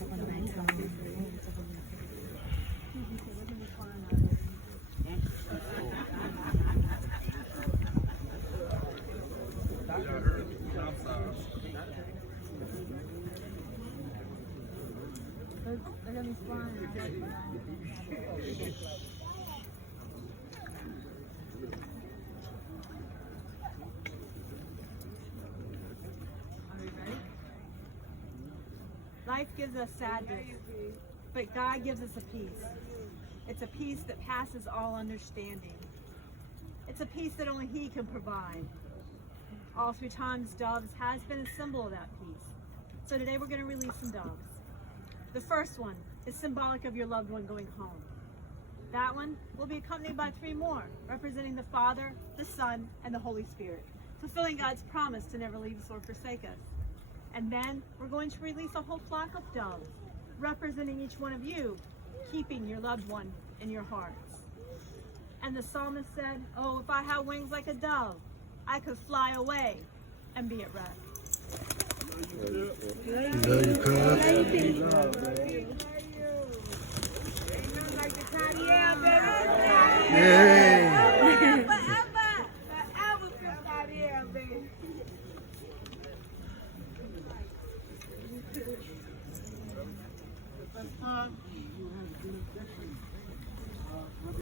They're gonna be flying. Life gives us sadness, but God gives us a peace. It's a peace that passes all understanding. It's a peace that only He can provide. All through times, doves has been a symbol of that peace. So today we're going to release some doves. The first one is symbolic of your loved one going home. That one will be accompanied by 3 more, representing the Father, the Son, and the Holy Spirit, fulfilling God's promise to never leave us or forsake us. And then we're going to release a whole flock of doves, representing each one of you, keeping your loved one in your hearts. And the psalmist said, "Oh, if I had wings like a dove, I could fly away and be at rest." Love you, cuz. Yeah.